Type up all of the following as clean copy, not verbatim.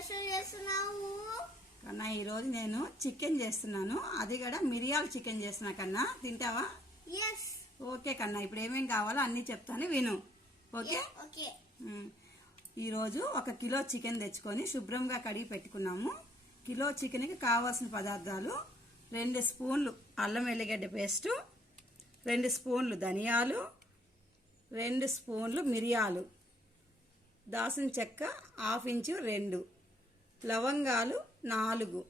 Special చేస్తున్నావు కన్నా? ఈరోజు నేను చికెన్ చేస్తున్నాను, అది కూడా మిరియాల చికెన్ చేస్తున్నా. కన్నా తింటావా? ఎస్. ఓకే కన్నా, ఇప్పుడు ఏమేం కావాలో అన్నీ చెప్తాను, విను. ఓకే. ఓకే. ఈరోజు 1 కిలో చికెన్ తెచ్చుకొని శుభ్రంగా కడిగి పెట్టుకున్నాము. కిలో చికెన్కి కావాల్సిన పదార్థాలు: 2 స్పూన్లు అల్లం వెల్లిగడ్డ పేస్టు, 2 స్పూన్లు ధనియాలు, 2 స్పూన్లు మిరియాలు, దాల్చిన చెక్క ½ ఇంచు 2, లవంగాలు 4,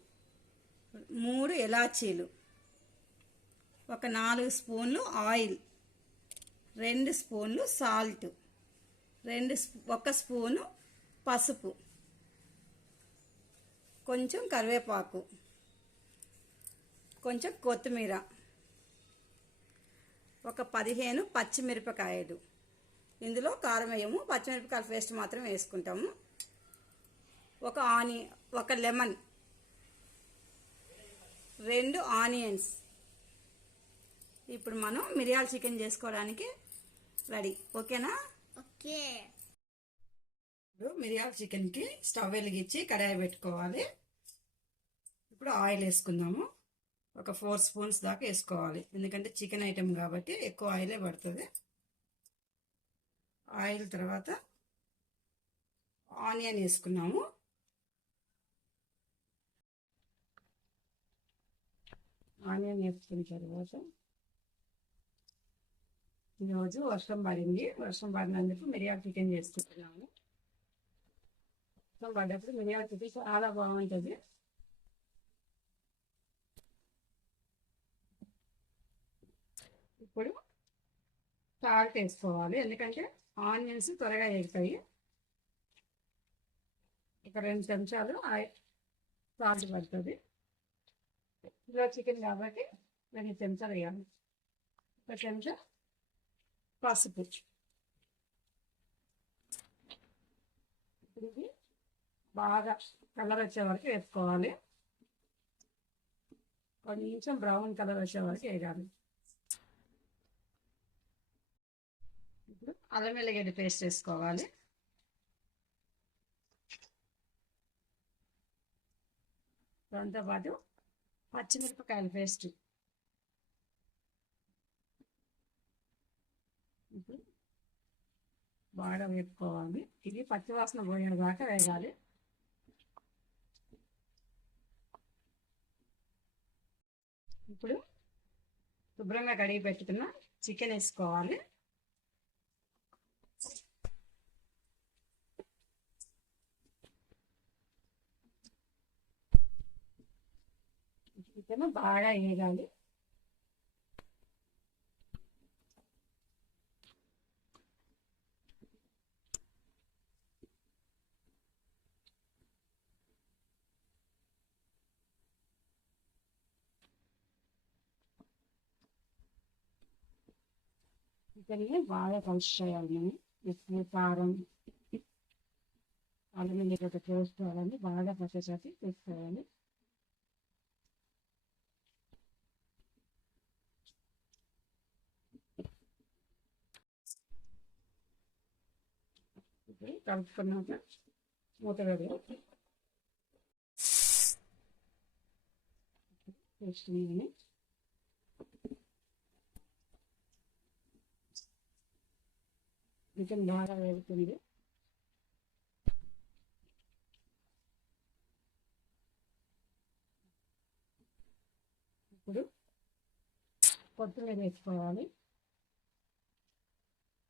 3 ఎలాచీలు, 4 స్పూన్లు ఆయిల్, 2 స్పూన్లు సాల్ట్, 1 స్పూను పసుపు, కొంచెం కరివేపాకు, కొంచెం కొత్తిమీర, 15 పచ్చిమిరపకాయలు. ఇందులో కారం వేయము, పచ్చిమిరపకాయల పేస్ట్ మాత్రం వేసుకుంటాము. 1 లెమన్, 2 ఆనియన్స్. ఇప్పుడు మనం మిరియాల చికెన్ చేసుకోవడానికి రెడీ. ఓకేనా? ఓకే. ఇప్పుడు మిరియాల చికెన్కి స్టవ్ వెలిగించి కడాయి పెట్టుకోవాలి. ఇప్పుడు ఆయిల్ వేసుకుందాము. 4 స్పూన్స్ దాకా వేసుకోవాలి, ఎందుకంటే చికెన్ ఐటెం కాబట్టి ఎక్కువ ఆయిలే పడుతుంది. ఆయిల్ తర్వాత ఆనియన్ వేసుకున్నాము. ఆనియన్ వేసుకున్న తర్వాత ఈరోజు వర్షం పడింది, వర్షం పడినందుకు మిరియాల చికెన్ చేసుకుంటున్నాము. వర్షం పడ్డప్పుడు మిరియాల చికెన్ చాలా బాగుంటుంది. ఇప్పుడు సాల్ట్ వేసుకోవాలి, ఎందుకంటే ఆనియన్స్ త్వరగా వేగుతాయి. 2 చెంచాలు సాల్ట్ పడుతుంది. కిలో చికెన్ కాబట్టి 2 చెంచాలు వేయాలి. 1 చెంచా పసుపు. ఇది బాగా కలర్ వచ్చే వరకు వేసుకోవాలి, కొంచెం బ్రౌన్ కలర్ వచ్చే వరకు వేయాలి. ఇప్పుడు అల్లం వెల్లిగడ్డ పేస్ట్ వేసుకోవాలి. దాంతోపాటు పచ్చిమిరపకాయల పేస్ట్. ఇప్పుడు బాగా వేపుకోవాలి, ఇది పచ్చివాసన పోయేదాకా వేగాలి. ఇప్పుడు శుభ్రంగా కడిగి పెట్టుకున్న చికెన్ వేసుకోవాలి. చికెన్ బాగా వేగాలి. చికెన్ని బాగా కలిసి చేయాలి. ఉప్పు, కారం, అల్లం వెల్లిగడ్డ పేస్ట్ అవన్నీ బాగా పచ్చేసరికి తీసుకోవాలి. కలుపుకున్నాక మూత వేయాలి. వేసుకుని చికెన్ బాగా వేగుతుంది. ఇప్పుడు కొత్తిమీర వేసుకోవాలి,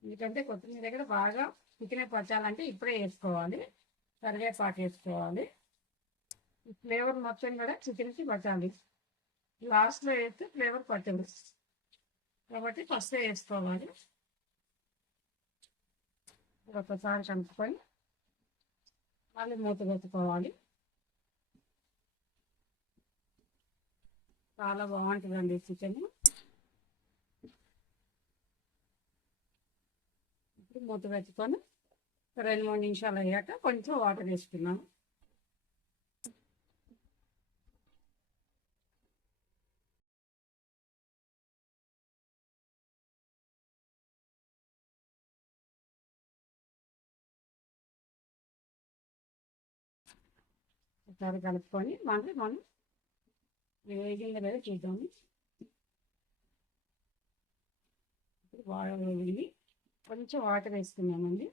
ఎందుకంటే కొత్తిమీర దగ్గర బాగా చికెన్ పచ్చాలంటే ఇప్పుడే వేసుకోవాలి. కరివేపాకు వేసుకోవాలి. ఈ ఫ్లేవర్ మొత్తం కూడా చికెన్కి పట్టాలి, లాస్ట్లో వేస్తే ఫ్లేవర్ పట్టదు కాబట్టి ఫస్ట్ వేసుకోవాలి. ఒకసారి కలుపుకొని మళ్ళీ మూత పెట్టుకోవాలి. చాలా బాగుంటుందండి చికెన్. ఇప్పుడు మూత పెట్టుకొని 2-3 నిమిషాలు అయ్యాక కొంచెం వాటర్ వేసుకున్నాము. ఒకసారి కలుపుకొని మనం వేగిందో లేదో చూద్దాము. ఇప్పుడు బాగా వేగింది. కొంచెం వాటర్ వేసుకున్నామండి.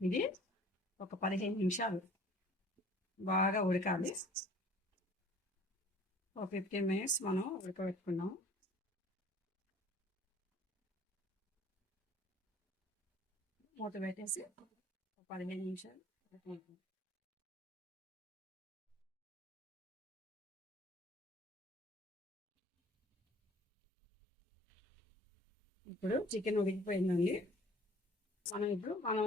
ఇది ఒక 15 నిమిషాలు బాగా ఉడకాలి. ఒక 15 మినిట్స్ మనం ఉడకబెట్టుకున్నాం. మూత పెట్టేసి 15 నిమిషాలు ఉడకబెట్టుకుంటాం. ఇప్పుడు చికెన్ ఉడికిపోయిందండి. మనం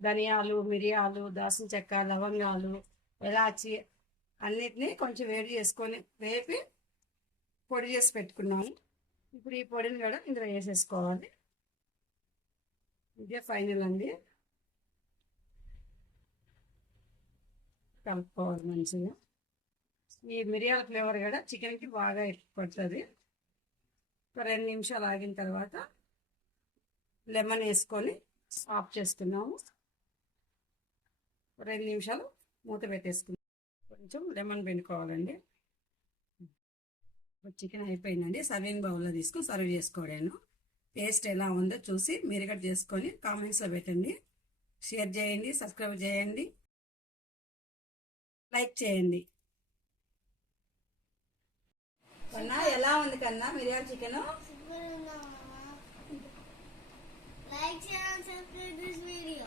ధనియాలు, మిరియాలు, దాల్చిన చెక్క, లవంగాలు, ఎలాచి అన్నిటినీ కొంచెం వేడి చేసుకొని వేపి పొడి చేసి పెట్టుకున్నాము. ఇప్పుడు ఈ పొడిని కూడా ఇందులో వేసేసుకోవాలి. ఇదే ఫైనల్ అండి. కలుపుకోవాలి మంచిగా. ఈ మిరియాల ఫ్లేవర్ కూడా చికెన్కి బాగా పడుతుంది. ఒక 2 నిమిషాలు ఆగిన తర్వాత లెమన్ వేసుకొని ఆఫ్ చేసుకున్నాము. 2 నిమిషాలు మూత పెట్టేసుకున్నాం. కొంచెం లెమన్ పిండుకోవాలండి. చికెన్ అయిపోయిందండి. సర్వింగ్ బౌల్లో తీసుకొని సర్వ్ చేసుకోవడాను. టేస్ట్ ఎలా ఉందో చూసి మీరు కూడా చేసుకొని కామెంట్స్లో పెట్టండి. షేర్ చేయండి, సబ్స్క్రైబ్ చేయండి, లైక్ చేయండి. కన్నా ఎలా ఉంది కన్నా మిరియాల chicken? Like, share, and subscribe this video.